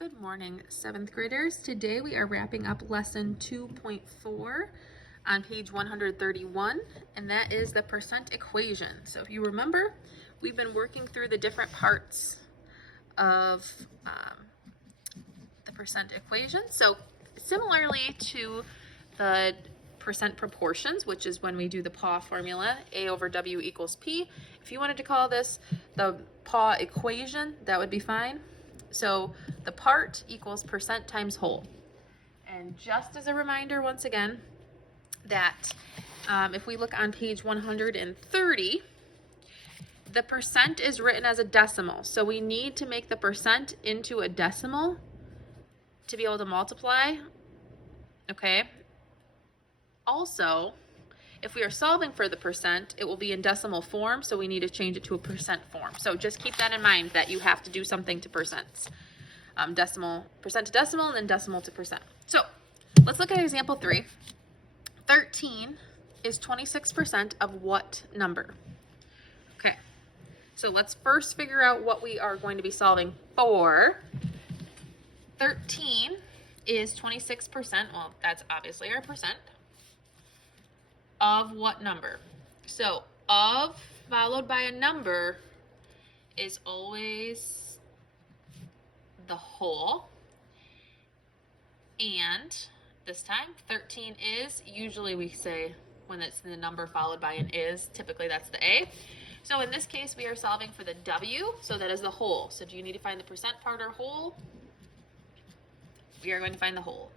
Good morning, 7th graders. Today we are wrapping up lesson 2.4 on page 131, and that is the percent equation. So if you remember, we've been working through the different parts of the percent equation. So similarly to the percent proportions, which is when we do the PAW formula, A over W equals P. If you wanted to call this the PAW equation, that would be fine. So the part equals percent times whole. And just as a reminder, once again, that if we look on page 130, the percent is written as a decimal. So we need to make the percent into a decimal to be able to multiply, okay? Also, if we are solving for the percent, it will be in decimal form, so we need to change it to a percent form. So just keep that in mind that you have to do something to percents. Decimal, percent to decimal, and then decimal to percent. So let's look at example 3. 13 is 26% of what number? Okay, so let's first figure out what we are going to be solving for. 13 is 26%, well, that's obviously our percent. Of what number? So of followed by a number is always the whole. And this time 13 is, usually we say when it's the number followed by an is, typically that's the A. So in this case we are solving for the W, so that is the whole. So do you need to find the percent part or whole? We are going to find the whole.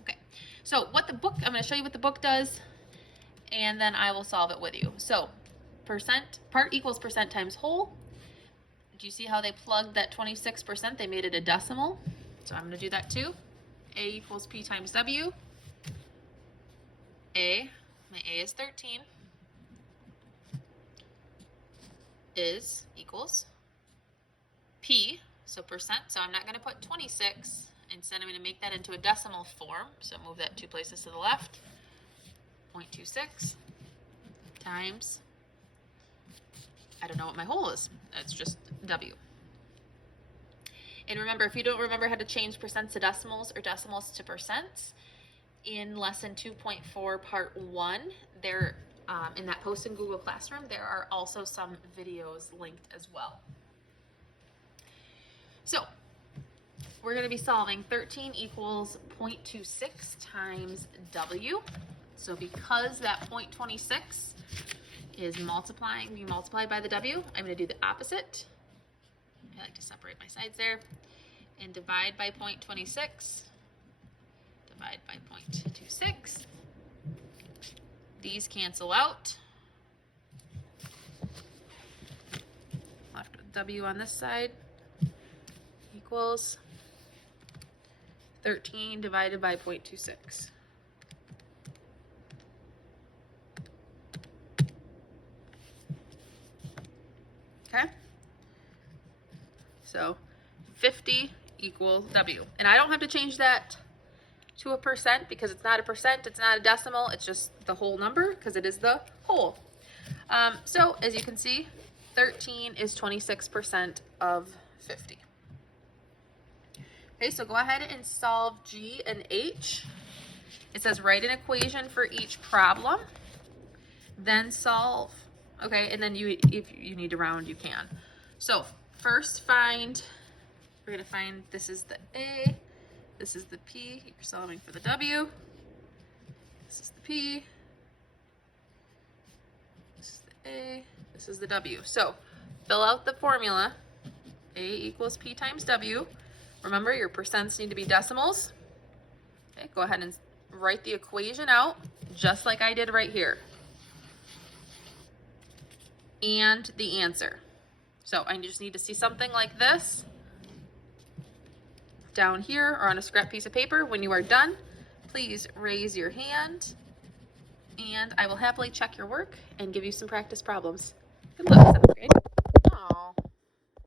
Okay, so what the book, I'm going to show you what the book does, and then I will solve it with you. So percent, part equals percent times whole. Do you see how they plugged that 26%? They made it a decimal. So I'm going to do that too. A equals P times W. My A is 13, is equals P, so percent. So I'm not going to put 26. Instead, I'm going to make that into a decimal form. So move that 2 places to the left. 0.26 times, I don't know what my whole is. It's just W. And remember, if you don't remember how to change percents to decimals or decimals to percents, in lesson 2.4 part 1, there in that post in Google Classroom, there are also some videos linked as well. So we're going to be solving 13 equals 0.26 times W. So because that 0.26 is multiplying, we multiplied by the W, I'm going to do the opposite. I like to separate my sides there. And divide by 0.26. Divide by 0.26. These cancel out. Left with W on this side equals 13 divided by 0.26. Okay, so 50 equals W. And I don't have to change that to a percent because it's not a percent, it's not a decimal, it's just the whole number because it is the whole. So as you can see, 13 is 26% of 50. Okay, so go ahead and solve G and H. It says write an equation for each problem, then solve. Okay, and then if you need to round, you can. So first we're going to find, this is the A, this is the P, you're solving for the W, this is the P, this is the A, this is the W. So fill out the formula, A equals P times W. Remember, your percents need to be decimals. Okay, go ahead and write the equation out, just like I did right here. And the answer. So I just need to see something like this down here or on a scrap piece of paper. When you are done, please raise your hand and I will happily check your work and give you some practice problems. Good luck, 7th grade.